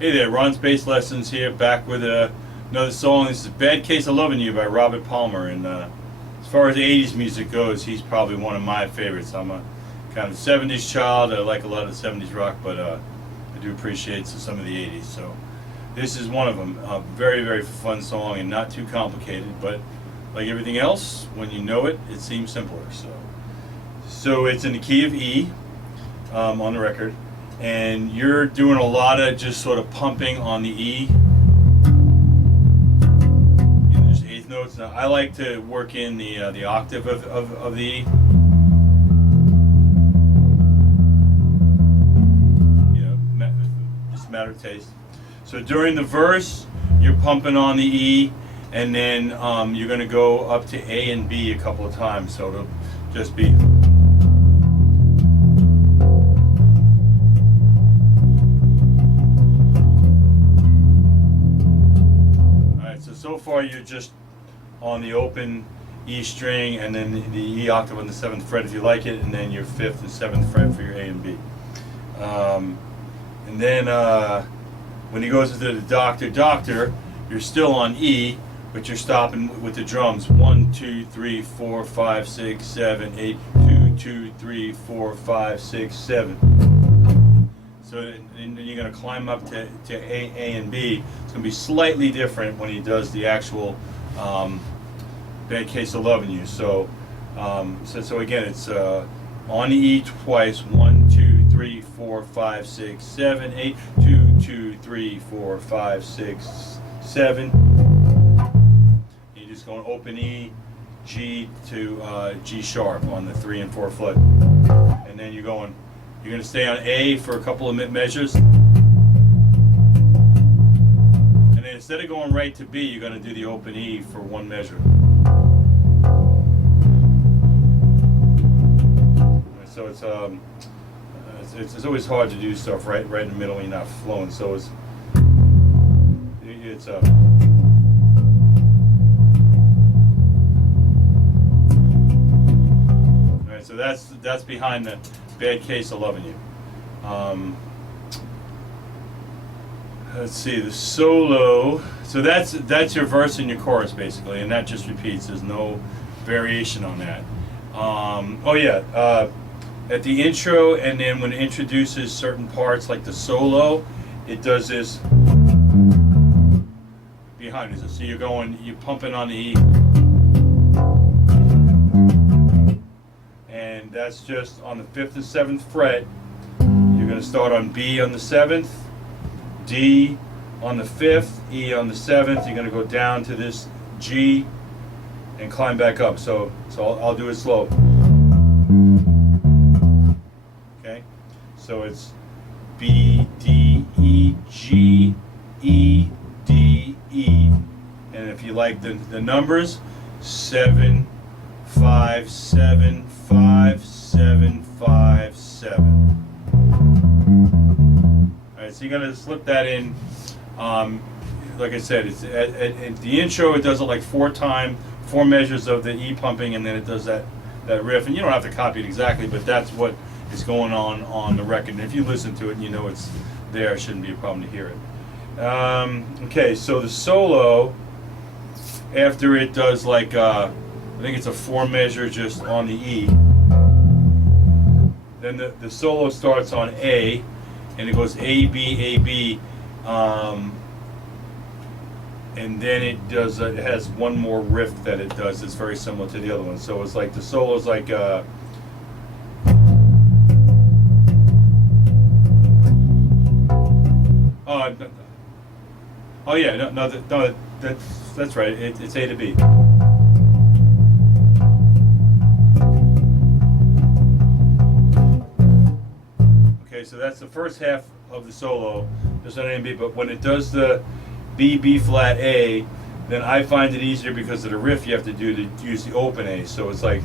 Hey there, Ron's Bass Lessons here, back with another song. This is Bad Case of Loving You by Robert Palmer. And as far as 80s music goes, he's probably one of my favorites. I'm a kind of 70s child. I like a lot of 70s rock, but I do appreciate some of the 80s. So this is one of them. A very, very fun song and not too complicated, but like everything else, when you know it, it seems simpler. So it's in the key of E on the record. And you're doing a lot of just sort of pumping on the E. And there's eighth notes. Now I like to work in the octave of the E. You know, just a matter of taste. So during the verse, you're pumping on the E, and then you're going to go up to A and B a couple of times. So it'll just be. So far you're just on the open E string and then the E octave on the 7th fret if you like it, and then your 5th and 7th fret for your A and B. And then when he goes into the doctor, you're still on E, but you're stopping with the drums. 1, 2, 3, 4, 5, 6, 7, 8, 2, 2, 3, 4, 5, 6, 7. So and then you're going to climb up to A and B. It's going to be slightly different when he does the actual Bad Case of Loving You. So again, it's on the E twice. 1, 2, 3, 4, 5, 6, 7, 8. 2, 2, 3, 4, 5, 6, 7. You're just going open E, G to G sharp on the 3 and 4 fret, and then you're going to stay on A for a couple of measures. And then instead of going right to B, you're going to do the open E for one measure. So it's always hard to do stuff right in the middle when you're not flowing. So it's all right, so that's behind the Bad Case of Loving You. Let's see, the solo. So that's your verse and your chorus basically, and that just repeats. There's no variation on that. At the intro, and then when it introduces certain parts like the solo, it does this behind it. So you're pumping on the E. And that's just on the 5th and 7th fret. You're going to start on B on the 7th, D on the 5th, E on the 7th. You're going to go down to this G and climb back up. So I'll do it slow. Okay? So it's B, D, E, G, E, D, E. And if you like the numbers, 7, 5, 7, 5, 7, 5, 7. Alright, so you're going to slip that in. Like I said, it's at the intro, it does it like 4 measures of the E pumping, and then it does that riff. And you don't have to copy it exactly, but that's what is going on the record. And if you listen to it and you know it's there, it shouldn't be a problem to hear it. Okay, so the solo, after it does like I think it's a 4 measure just on the E. Then the solo starts on A, and it goes A, B, A, B, and then it does. It has one more riff that it does that's very similar to the other one. So it's like the solo is like. That's right. It's A to B. Okay, so that's the first half of the solo, just on A and B. But when it does the B flat A, then I find it easier because of the riff you have to do to use the open A. So it's like.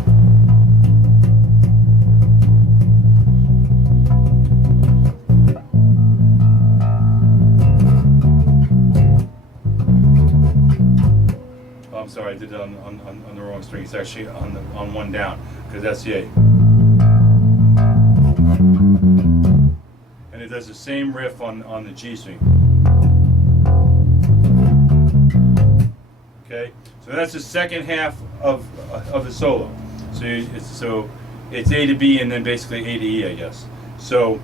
I'm sorry, I did it on the wrong string. It's actually on one down, because that's the A. And it does the same riff on the G string. Okay, so that's the second half of the solo. So it's A to B and then basically A to E, I guess. So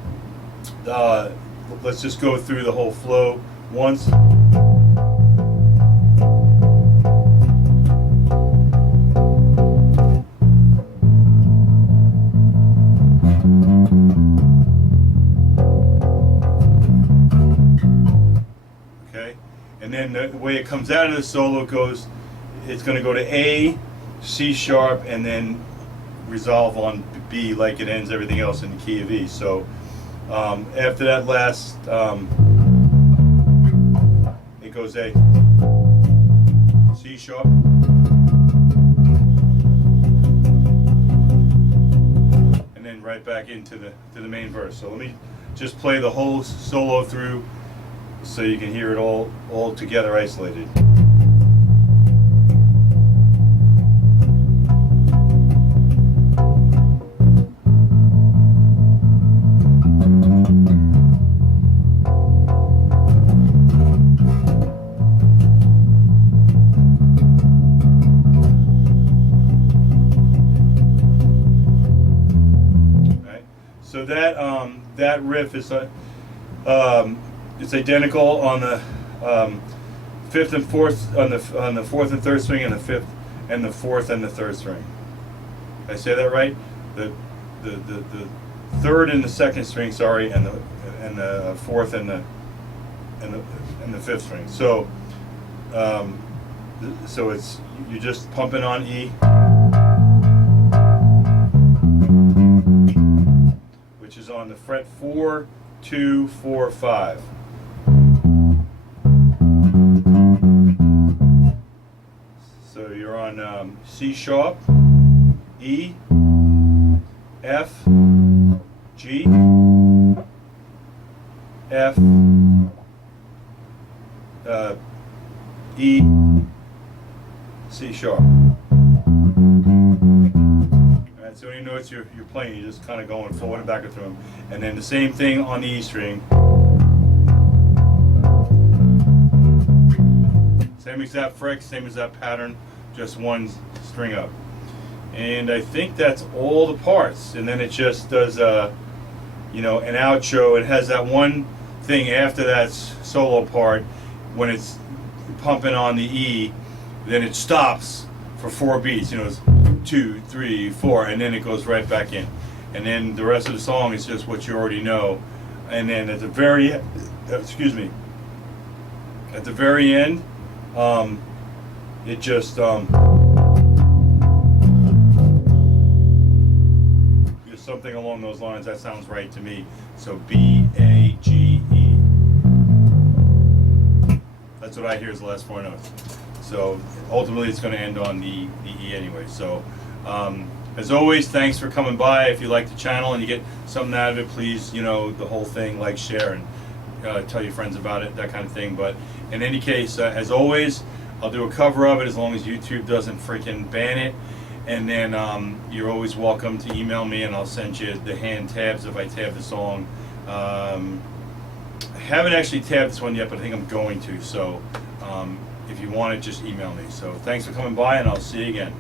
let's just go through the whole flow once. Okay, and then the way it comes out of the solo goes, it's going to go to A, C sharp, and then resolve on B like it ends everything else in the key of E. So after that last, it goes A, C sharp, and then right back into the main verse. So let me just play the whole solo through so you can hear it all together isolated. So that riff is it's identical on the fifth and fourth on the fourth and third string, and the fifth and the fourth and the third string. Did I say that right? The third and the second string, sorry, and the fourth and the fifth string. So so it's you're just pumping on E, which is on the fret 4, 2, 4, 5. So you're on C sharp, E, F, G, F, E, C sharp. Alright, so any notes you're playing, you're just kind of going forward and back through them. And then the same thing on the E string. Same exact fret, same exact pattern, just one string up. And I think that's all the parts. And then it just does an outro. It has that one thing after that solo part when it's pumping on the E, then it stops for 4 beats. It's 2, 3, 4, and then it goes right back in. And then the rest of the song is just what you already know. And then at the very, at the very end, it just something along those lines. That sounds right to me. So B-A-G-E. That's what I hear is the last 4 notes. So ultimately it's going to end on the E anyway. So as always, thanks for coming by. If you like the channel and you get something out of it, please, the whole thing, like, share, and tell your friends about it, that kind of thing. But in any case, as always, I'll do a cover of it as long as YouTube doesn't freaking ban it. And then you're always welcome to email me, and I'll send you the hand tabs if I tab the song. I haven't actually tabbed this one yet, but I think I'm going to. So if you want it, just email me. So thanks for coming by, and I'll see you again.